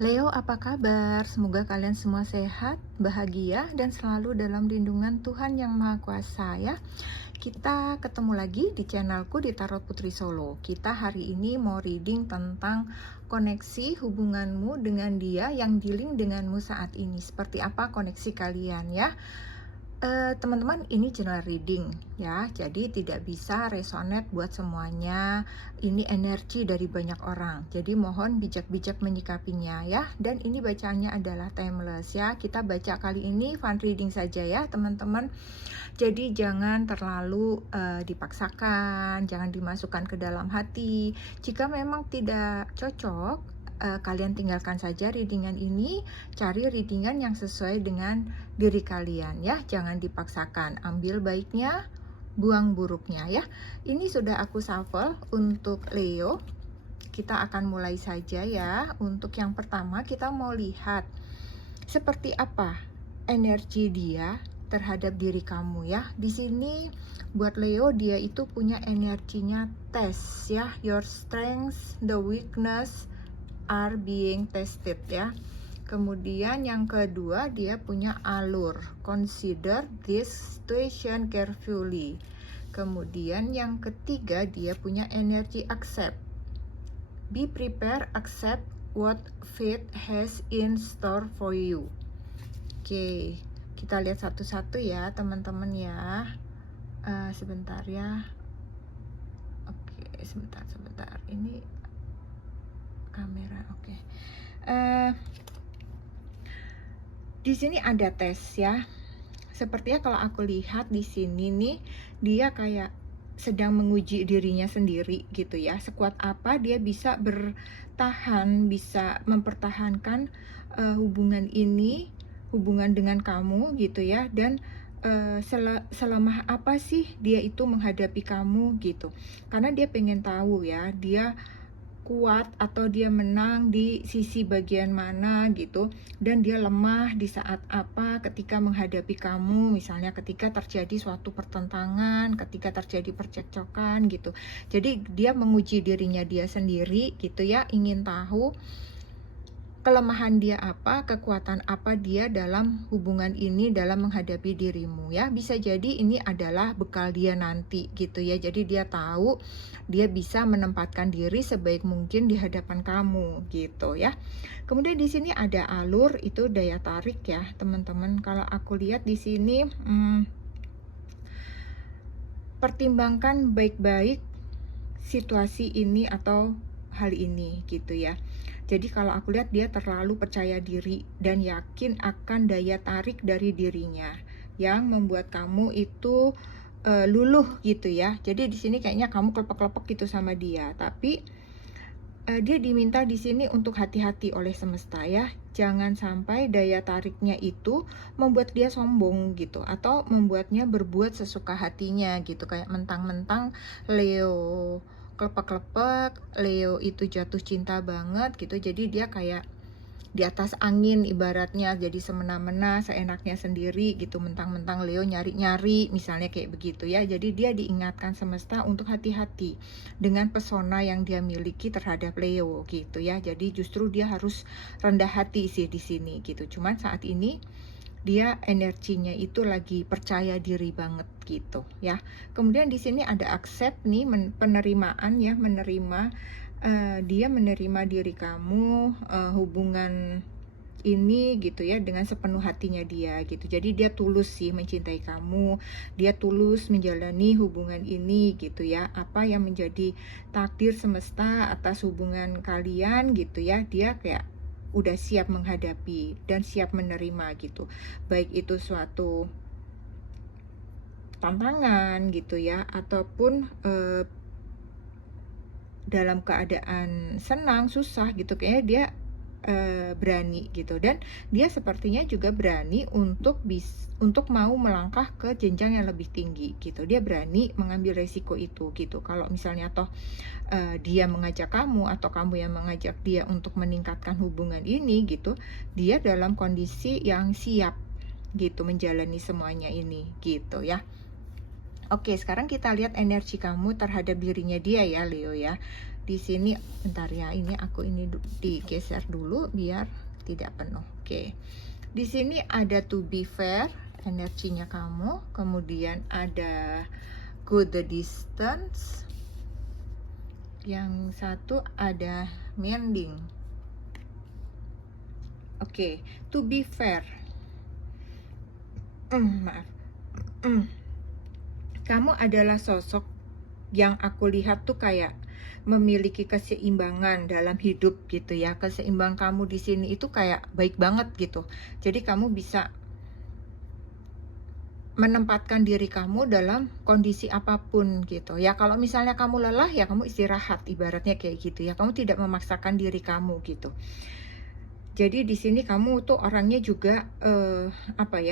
Leo, apa kabar? Semoga kalian semua sehat, bahagia, dan selalu dalam lindungan Tuhan Yang Maha Kuasa ya. Kita ketemu lagi di channelku di Tarot Putri Solo. Kita hari ini mau reading tentang koneksi hubunganmu dengan dia yang dealing denganmu saat ini. Seperti apa koneksi kalian ya? Teman-teman, ini general reading ya, jadi tidak bisa resonate buat semuanya. Ini energi dari banyak orang, jadi mohon bijak-bijak menyikapinya ya. Dan ini bacaannya adalah timeless ya. Kita baca kali ini fun reading saja ya teman-teman. Jadi jangan terlalu dipaksakan, jangan dimasukkan ke dalam hati. Jika memang tidak cocok, kalian tinggalkan saja readingan ini, cari readingan yang sesuai dengan diri kalian ya, jangan dipaksakan, ambil baiknya, buang buruknya ya. Ini sudah aku shuffle untuk Leo. Kita akan mulai saja ya. Untuk yang pertama kita mau lihat seperti apa energi dia terhadap diri kamu ya. Di sini buat Leo, dia itu punya energinya tes ya. Your strengths, the weakness are being tested ya. Kemudian yang kedua, dia punya alur, consider this situation carefully. Kemudian yang ketiga, dia punya energi accept, be prepared, accept what fate has in store for you. Oke, kita lihat satu-satu ya teman-teman ya. Sebentar ya. Oke, sebentar ini kamera. Oke. Di sini ada tes ya. Sepertinya kalau aku lihat di sini nih, dia kayak sedang menguji dirinya sendiri gitu ya. Sekuat apa dia bisa bertahan, bisa mempertahankan hubungan ini, hubungan dengan kamu gitu ya. Dan selemah apa sih dia itu menghadapi kamu gitu. Karena dia pengen tahu ya, dia kuat atau dia menang di sisi bagian mana gitu, dan dia lemah di saat apa ketika menghadapi kamu, misalnya ketika terjadi suatu pertentangan, ketika terjadi percekcokan gitu. Jadi dia menguji dirinya dia sendiri gitu ya, ingin tahu kelemahan dia apa, kekuatan apa dia dalam hubungan ini, dalam menghadapi dirimu ya. Bisa jadi ini adalah bekal dia nanti gitu ya. Jadi dia tahu dia bisa menempatkan diri sebaik mungkin di hadapan kamu gitu ya. Kemudian di sini ada alur, itu daya tarik ya teman-teman. Kalau aku lihat di sini, pertimbangkan baik-baik situasi ini atau hal ini gitu ya. Jadi kalau aku lihat dia terlalu percaya diri dan yakin akan daya tarik dari dirinya yang membuat kamu itu luluh gitu ya. Jadi di sini kayaknya kamu kelepek-kelepek gitu sama dia, tapi dia diminta di sini untuk hati-hati oleh semesta ya. Jangan sampai daya tariknya itu membuat dia sombong gitu, atau membuatnya berbuat sesuka hatinya gitu. Kayak mentang-mentang Leo klepek-klepek, Leo itu jatuh cinta banget gitu, jadi dia kayak di atas angin ibaratnya, jadi semena-mena, seenaknya sendiri gitu, mentang-mentang Leo nyari-nyari, misalnya kayak begitu ya. Jadi dia diingatkan semesta untuk hati-hati dengan pesona yang dia miliki terhadap Leo gitu ya. Jadi justru dia harus rendah hati sih di sini gitu. Cuman saat ini dia energinya itu lagi percaya diri banget gitu ya. Kemudian di sini ada accept nih, penerimaan ya, menerima, dia menerima diri kamu, hubungan ini gitu ya, dengan sepenuh hatinya dia gitu. Jadi dia tulus sih mencintai kamu, dia tulus menjalani hubungan ini gitu ya. Apa yang menjadi takdir semesta atas hubungan kalian gitu ya, dia kayak udah siap menghadapi dan siap menerima gitu. Baik itu suatu tantangan gitu ya, ataupun dalam keadaan senang, susah gitu, kayaknya dia berani gitu. Dan dia sepertinya juga berani untuk mau melangkah ke jenjang yang lebih tinggi gitu. Dia berani mengambil resiko itu gitu. Kalau misalnya toh dia mengajak kamu atau kamu yang mengajak dia untuk meningkatkan hubungan ini gitu, dia dalam kondisi yang siap gitu menjalani semuanya ini gitu ya. Oke, sekarang kita lihat energi kamu terhadap dirinya dia ya Leo ya. Di sini bentar ya, ini digeser dulu biar tidak penuh. Oke. Di sini ada to be fair, energinya kamu, kemudian ada go the distance. Yang satu ada mending. Oke, to be fair. Maaf. Kamu adalah sosok yang aku lihat tuh kayak memiliki keseimbangan dalam hidup gitu ya. Keseimbangan kamu di sini itu kayak baik banget gitu. Jadi kamu bisa menempatkan diri kamu dalam kondisi apapun gitu ya. Kalau misalnya kamu lelah ya kamu istirahat, ibaratnya kayak gitu ya. Kamu tidak memaksakan diri kamu gitu. Jadi di sini kamu tuh orangnya juga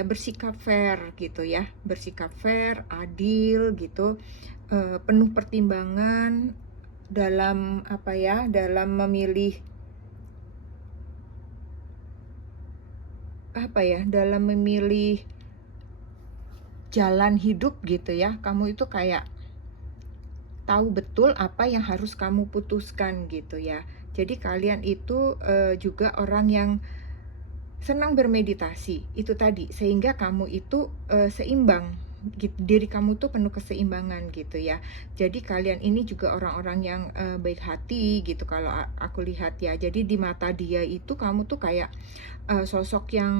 bersikap fair gitu ya, bersikap fair, adil gitu, penuh pertimbangan dalam dalam memilih dalam memilih jalan hidup gitu ya. Kamu itu kayak tahu betul apa yang harus kamu putuskan gitu ya. Jadi kalian itu juga orang yang senang bermeditasi, itu tadi, sehingga kamu itu seimbang, diri kamu tuh penuh keseimbangan gitu ya. Jadi kalian ini juga orang-orang yang baik hati gitu kalau aku lihat ya. Jadi di mata dia itu kamu tuh kayak sosok yang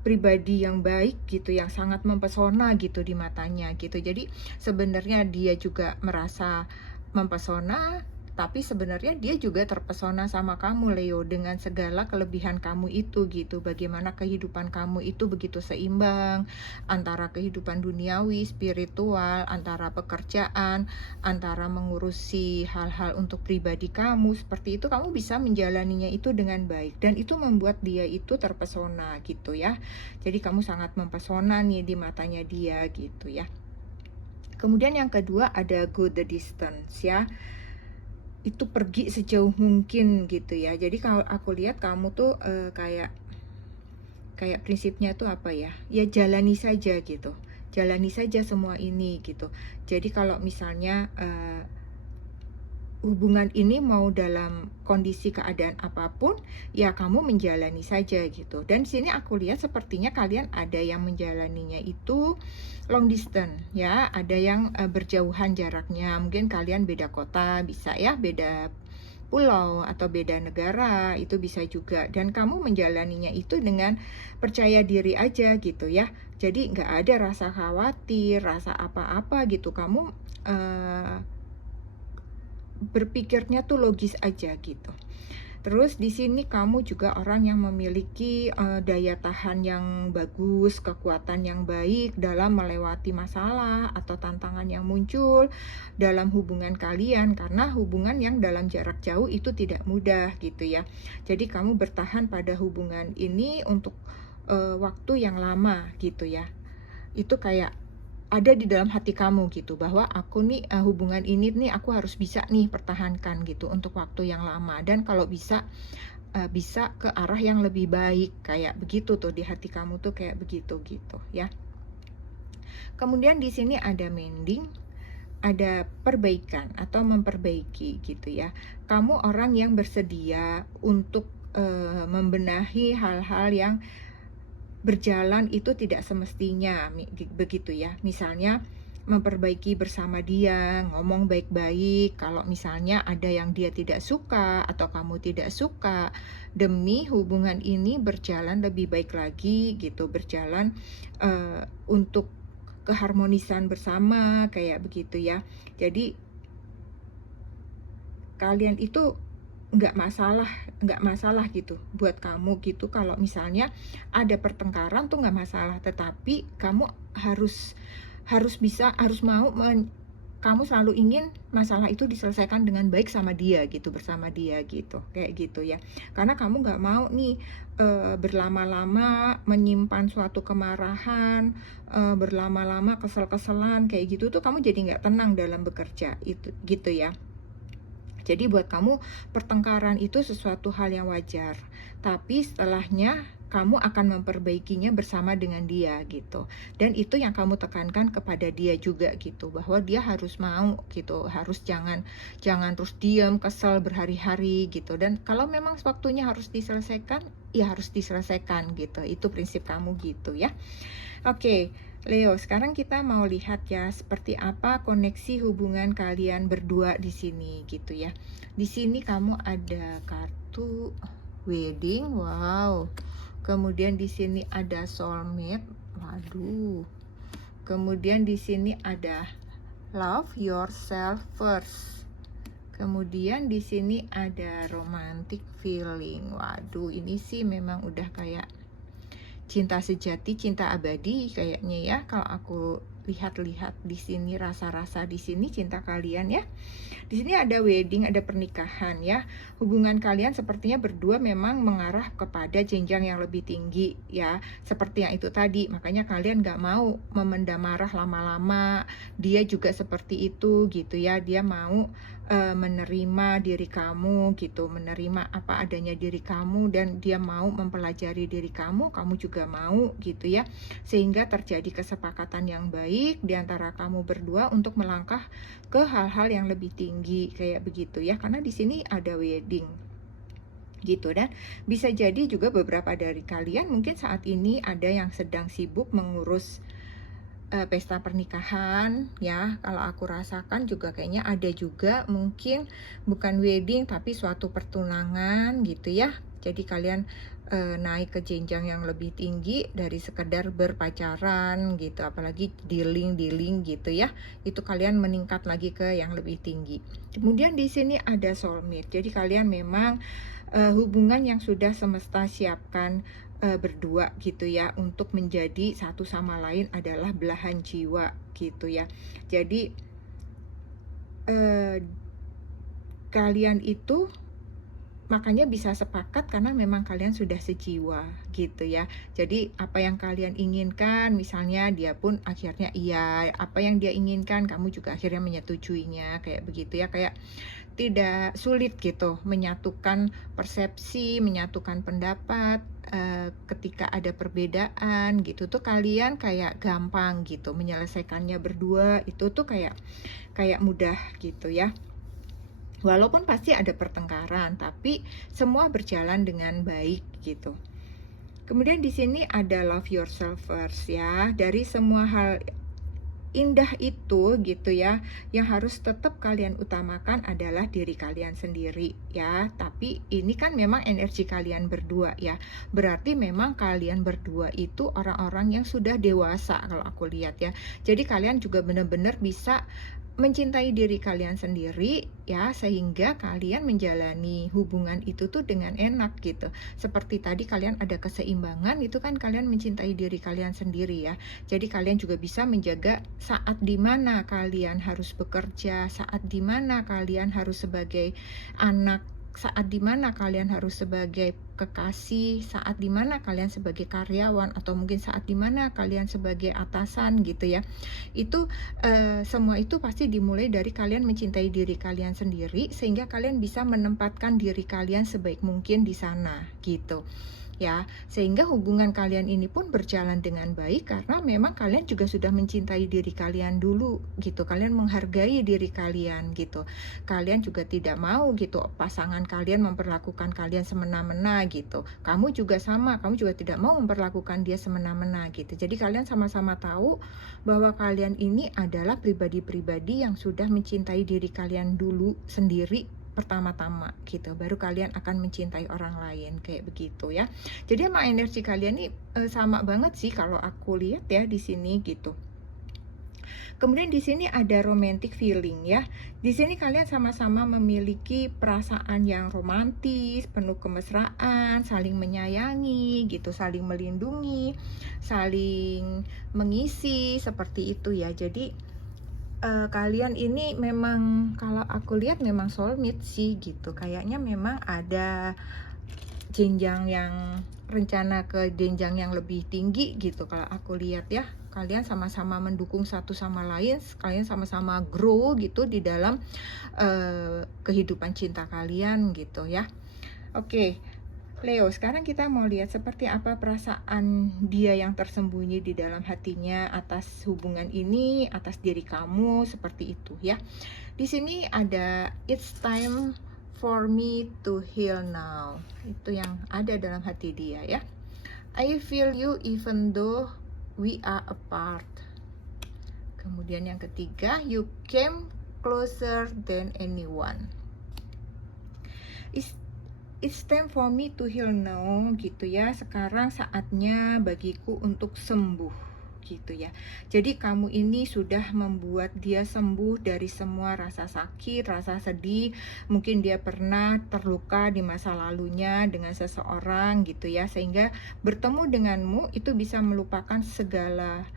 pribadi yang baik gitu, yang sangat mempesona gitu di matanya gitu. Jadi sebenarnya dia juga merasa mempesona, tapi sebenarnya dia juga terpesona sama kamu Leo, dengan segala kelebihan kamu itu gitu. Bagaimana kehidupan kamu itu begitu seimbang antara kehidupan duniawi, spiritual, antara pekerjaan, antara mengurusi hal-hal untuk pribadi kamu. Seperti itu kamu bisa menjalaninya itu dengan baik, dan itu membuat dia itu terpesona gitu ya. Jadi kamu sangat mempesona nih di matanya dia gitu ya. Kemudian yang kedua ada go the distance ya. Itu pergi sejauh mungkin gitu ya. Jadi kalau aku lihat kamu tuh kayak prinsipnya tuh apa ya? Ya jalani saja gitu. Jalani saja semua ini gitu. Jadi kalau misalnya hubungan ini mau dalam kondisi keadaan apapun, ya kamu menjalani saja gitu. Dan sini aku lihat sepertinya kalian ada yang menjalaninya itu long distance ya, ada yang berjauhan jaraknya. Mungkin kalian beda kota, bisa ya, beda pulau atau beda negara, itu bisa juga. Dan kamu menjalaninya itu dengan percaya diri aja gitu ya. Jadi nggak ada rasa khawatir, rasa apa-apa gitu. Kamu berpikirnya tuh logis aja gitu. Terus di sini kamu juga orang yang memiliki daya tahan yang bagus, kekuatan yang baik dalam melewati masalah atau tantangan yang muncul dalam hubungan kalian, karena hubungan yang dalam jarak jauh itu tidak mudah gitu ya. Jadi kamu bertahan pada hubungan ini untuk waktu yang lama gitu ya. Itu kayak ada di dalam hati kamu gitu, bahwa aku nih hubungan ini nih aku harus bisa nih pertahankan gitu untuk waktu yang lama, dan kalau bisa bisa ke arah yang lebih baik, kayak begitu tuh di hati kamu tuh kayak begitu gitu ya. Kemudian di sini ada mending, ada perbaikan atau memperbaiki gitu ya. Kamu orang yang bersedia untuk membenahi hal-hal yang berjalan itu tidak semestinya begitu ya. Misalnya memperbaiki bersama dia, ngomong baik-baik kalau misalnya ada yang dia tidak suka atau kamu tidak suka, demi hubungan ini berjalan lebih baik lagi gitu, berjalan untuk keharmonisan bersama kayak begitu ya. Jadi kalian itu nggak masalah gitu buat kamu gitu. Kalau misalnya ada pertengkaran tuh nggak masalah, tetapi kamu harus mau kamu selalu ingin masalah itu diselesaikan dengan baik sama dia gitu, bersama dia gitu, kayak gitu ya. Karena kamu nggak mau nih berlama-lama menyimpan suatu kemarahan, berlama-lama kesel-keselan kayak gitu tuh kamu jadi nggak tenang dalam bekerja itu gitu ya. Jadi buat kamu pertengkaran itu sesuatu hal yang wajar, tapi setelahnya kamu akan memperbaikinya bersama dengan dia gitu. Dan itu yang kamu tekankan kepada dia juga gitu, bahwa dia harus mau gitu, harus jangan terus diam, kesel berhari-hari gitu. Dan kalau memang waktunya harus diselesaikan, ya harus diselesaikan gitu. Itu prinsip kamu gitu ya. Oke, Leo, sekarang kita mau lihat ya seperti apa koneksi hubungan kalian berdua di sini gitu ya. Di sini kamu ada kartu wedding, wow. Kemudian di sini ada soulmate, waduh. Kemudian di sini ada love yourself first. Kemudian di sini ada romantic feeling. Waduh, ini sih memang udah kayak cinta sejati, cinta abadi kayaknya ya. Kalau aku lihat-lihat di sini, rasa-rasa di sini cinta kalian ya. Di sini ada wedding, ada pernikahan ya. Hubungan kalian sepertinya berdua memang mengarah kepada jenjang yang lebih tinggi ya. Seperti yang itu tadi, makanya kalian gak mau memendam marah lama-lama. Dia juga seperti itu gitu ya. Dia mau menerima diri kamu gitu, menerima apa adanya diri kamu, dan dia mau mempelajari diri kamu juga mau gitu ya. Sehingga terjadi kesepakatan yang baik di antara kamu berdua untuk melangkah ke hal-hal yang lebih tinggi kayak begitu ya. Karena di sini ada wedding gitu, dan bisa jadi juga beberapa dari kalian mungkin saat ini ada yang sedang sibuk mengurus pesta pernikahan ya. Kalau aku rasakan juga kayaknya ada juga mungkin bukan wedding tapi suatu pertunangan gitu ya. Jadi kalian naik ke jenjang yang lebih tinggi dari sekedar berpacaran gitu, apalagi dealing gitu ya. Itu kalian meningkat lagi ke yang lebih tinggi. Kemudian di sini ada soulmate. Jadi kalian memang hubungan yang sudah semesta siapkan berdua gitu ya, untuk menjadi satu sama lain adalah belahan jiwa gitu ya. Jadi kalian itu makanya bisa sepakat karena memang kalian sudah sejiwa gitu ya. Jadi apa yang kalian inginkan, misalnya dia pun akhirnya iya, apa yang dia inginkan kamu juga akhirnya menyetujuinya kayak begitu ya. Kayak tidak sulit gitu menyatukan persepsi, menyatukan pendapat ketika ada perbedaan gitu tuh. Kalian kayak gampang gitu menyelesaikannya berdua, itu tuh kayak mudah gitu ya. Walaupun pasti ada pertengkaran, tapi semua berjalan dengan baik gitu. Kemudian di sini ada love yourself first ya. Dari semua hal indah itu gitu ya, yang harus tetap kalian utamakan adalah diri kalian sendiri ya. Tapi ini kan memang energi kalian berdua ya, berarti memang kalian berdua itu orang-orang yang sudah dewasa kalau aku lihat ya. Jadi kalian juga benar-benar bisa mencintai diri kalian sendiri ya, sehingga kalian menjalani hubungan itu tuh dengan enak gitu. Seperti tadi kalian ada keseimbangan, itu kan kalian mencintai diri kalian sendiri ya. Jadi kalian juga bisa menjaga saat dimana kalian harus bekerja, saat dimana kalian harus sebagai anak, saat dimana kalian harus sebagai kekasih, saat dimana kalian sebagai karyawan, atau mungkin saat dimana kalian sebagai atasan gitu ya. Itu semua itu pasti dimulai dari kalian mencintai diri kalian sendiri, sehingga kalian bisa menempatkan diri kalian sebaik mungkin di sana gitu ya. Sehingga hubungan kalian ini pun berjalan dengan baik karena memang kalian juga sudah mencintai diri kalian dulu gitu. Kalian menghargai diri kalian gitu. Kalian juga tidak mau gitu pasangan kalian memperlakukan kalian semena-mena gitu. Kamu juga sama, kamu juga tidak mau memperlakukan dia semena-mena gitu. Jadi kalian sama-sama tahu bahwa kalian ini adalah pribadi-pribadi yang sudah mencintai diri kalian dulu sendiri pertama-tama gitu, baru kalian akan mencintai orang lain kayak begitu ya. Jadi emang energi kalian nih sama banget sih kalau aku lihat ya di sini gitu. Kemudian di sini ada romantic feeling ya. Di sini kalian sama-sama memiliki perasaan yang romantis, penuh kemesraan, saling menyayangi gitu, saling melindungi, saling mengisi seperti itu ya. Jadi kalian ini memang kalau aku lihat memang soulmate sih gitu. Kayaknya memang ada jenjang yang rencana ke jenjang yang lebih tinggi gitu kalau aku lihat ya. Kalian sama-sama mendukung satu sama lain, kalian sama-sama grow gitu di dalam kehidupan cinta kalian gitu ya. Oke. Leo, sekarang kita mau lihat seperti apa perasaan dia yang tersembunyi di dalam hatinya atas hubungan ini, atas diri kamu, seperti itu ya. Di sini ada it's time for me to heal now. Itu yang ada dalam hati dia ya. I feel you even though we are apart. Kemudian yang ketiga, you came closer than anyone. It's time for me to heal now, gitu ya. Sekarang saatnya bagiku untuk sembuh, gitu ya. Jadi kamu ini sudah membuat dia sembuh dari semua rasa sakit, rasa sedih. Mungkin dia pernah terluka di masa lalunya dengan seseorang, gitu ya. Sehingga bertemu denganmu itu bisa melupakan segala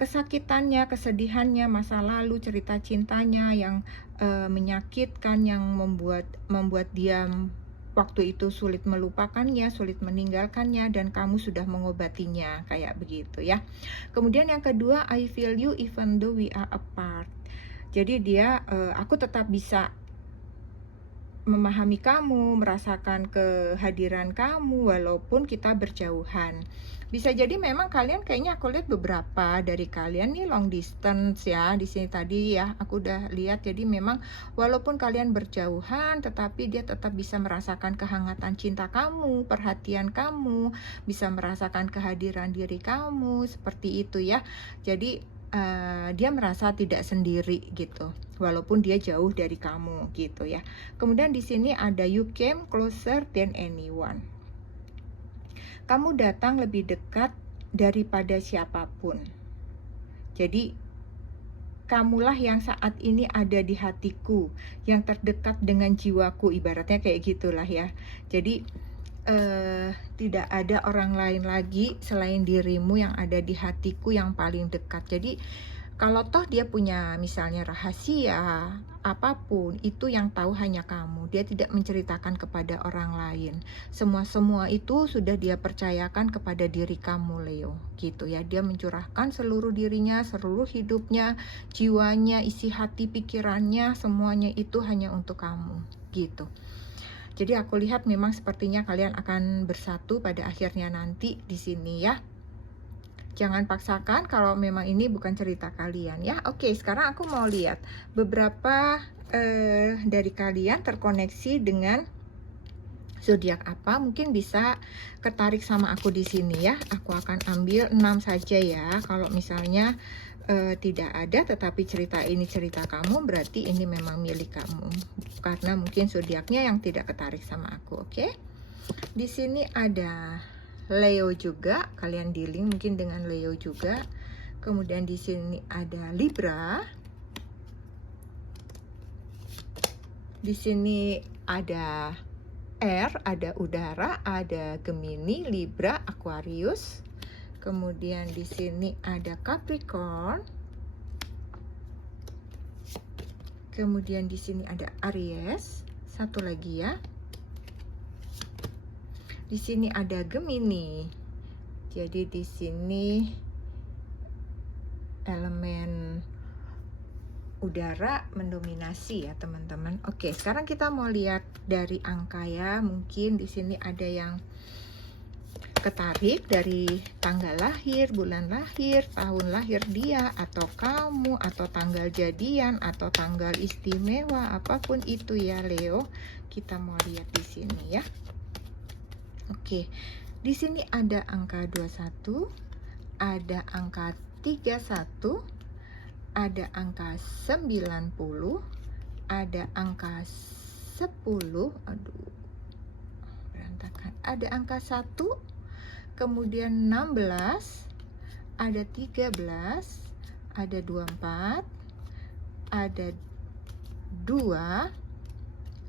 kesakitannya, kesedihannya, masa lalu, cerita cintanya yang menyakitkan, yang membuat dia waktu itu sulit melupakannya, sulit meninggalkannya, dan kamu sudah mengobatinya, kayak begitu ya. Kemudian yang kedua, I feel you even though we are apart. Jadi dia, aku tetap bisa memahami kamu, merasakan kehadiran kamu walaupun kita berjauhan. Bisa jadi memang kalian, kayaknya aku lihat beberapa dari kalian nih long distance ya. Di sini tadi ya aku udah lihat, jadi memang walaupun kalian berjauhan tetapi dia tetap bisa merasakan kehangatan cinta kamu, perhatian kamu, bisa merasakan kehadiran diri kamu, seperti itu ya. Jadi dia merasa tidak sendiri gitu, walaupun dia jauh dari kamu gitu ya. Kemudian di sini ada you came closer than anyone. Kamu datang lebih dekat daripada siapapun. Jadi kamulah yang saat ini ada di hatiku, yang terdekat dengan jiwaku, ibaratnya kayak gitulah ya. Jadi tidak ada orang lain lagi selain dirimu yang ada di hatiku yang paling dekat. Jadi kalau toh dia punya misalnya rahasia apapun, itu yang tahu hanya kamu. Dia tidak menceritakan kepada orang lain. Semua itu sudah dia percayakan kepada diri kamu, Leo, gitu ya. Dia mencurahkan seluruh dirinya, seluruh hidupnya, jiwanya, isi hati, pikirannya, semuanya itu hanya untuk kamu, gitu. Jadi aku lihat memang sepertinya kalian akan bersatu pada akhirnya nanti di sini ya. Jangan paksakan kalau memang ini bukan cerita kalian ya. Oke, sekarang aku mau lihat beberapa dari kalian terkoneksi dengan zodiak apa. Mungkin bisa ketarik sama aku di sini ya. Aku akan ambil 6 saja ya. Kalau misalnya tidak ada tetapi cerita ini cerita kamu, berarti ini memang milik kamu, karena mungkin zodiaknya yang tidak ketarik sama aku. Oke, di sini ada Leo juga, kalian dealing mungkin dengan Leo juga. Kemudian di sini ada Libra, di sini ada air, ada udara, ada Gemini, Libra, Aquarius. Kemudian di sini ada Capricorn. Kemudian di sini ada Aries. Satu lagi ya. Di sini ada Gemini. Jadi di sini elemen udara mendominasi ya, teman-teman. Oke, sekarang kita mau lihat dari angka ya. Mungkin di sini ada yang ketarik dari tanggal lahir, bulan lahir, tahun lahir dia, atau kamu, atau tanggal jadian, atau tanggal istimewa, apapun itu ya Leo. Kita mau lihat di sini ya. Oke, di sini ada angka 21, ada angka 31, ada angka 90, ada angka 10, aduh berantakan, ada angka 1, kemudian 16, ada 13, ada 24, ada 2,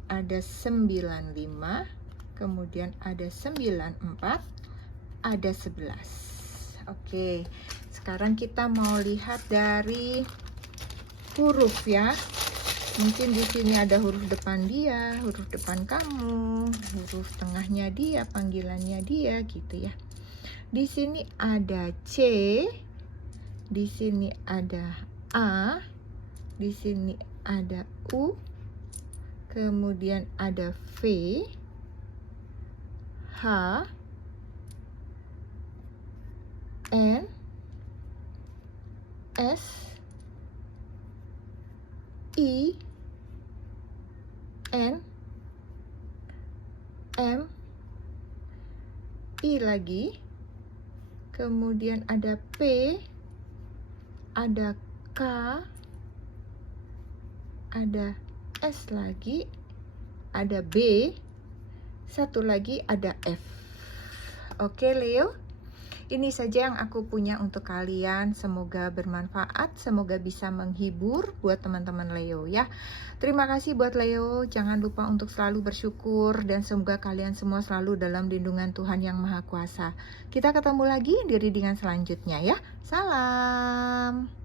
ada 95, kemudian ada 94, ada 11. Oke, sekarang kita mau lihat dari huruf ya. Mungkin di sini ada huruf depan dia, huruf depan kamu, huruf tengahnya dia, panggilannya dia gitu ya. Di sini ada C, di sini ada A, di sini ada U, kemudian ada V, H, N, S, I, N, M, I lagi, kemudian ada P, ada K, ada S lagi, ada B, satu lagi ada F. Oke Leo, ini saja yang aku punya untuk kalian. Semoga bermanfaat, semoga bisa menghibur buat teman-teman Leo ya. Terima kasih buat Leo, jangan lupa untuk selalu bersyukur dan semoga kalian semua selalu dalam lindungan Tuhan Yang Maha Kuasa. Kita ketemu lagi di readingan selanjutnya ya. Salam.